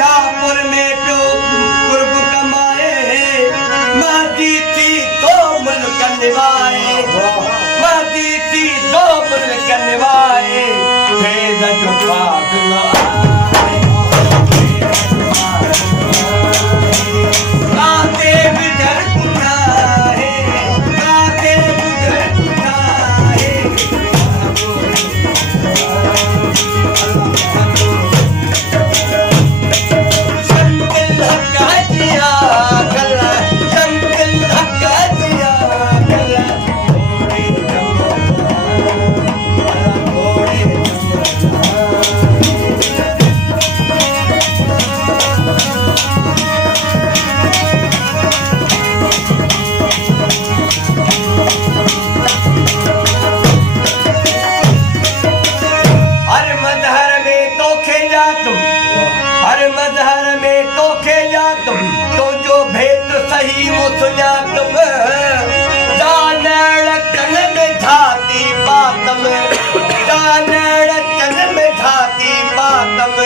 शाहपुर में प्यो कुर्ब कमाए, महदी थी तो मुल्क निभाए, महदी थी तो मुल्क निभाए, भेद जो पाक न आए, काते बिधर उठाए, काते बिधर उठाए, हर मजहर में तो खेजा तुम, तो जो भेद सही वो सुना तुम, जानड़ चन में झाती बातम, जानड़ चन में झाती बातम,